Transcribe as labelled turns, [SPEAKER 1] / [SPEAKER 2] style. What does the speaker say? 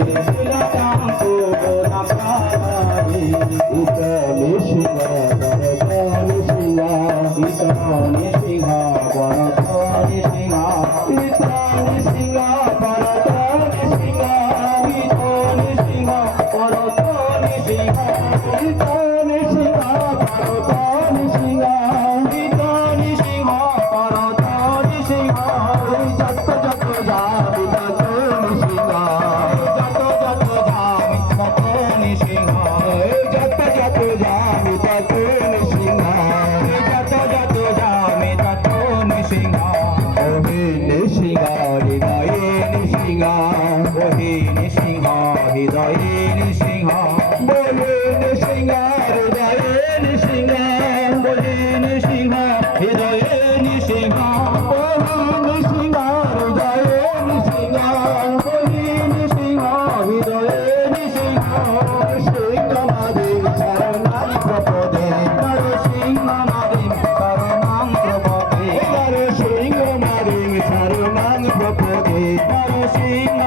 [SPEAKER 1] Oh, সিংহ বহি সিংহ হৃদয়ের সিংহ। হে পরশিনা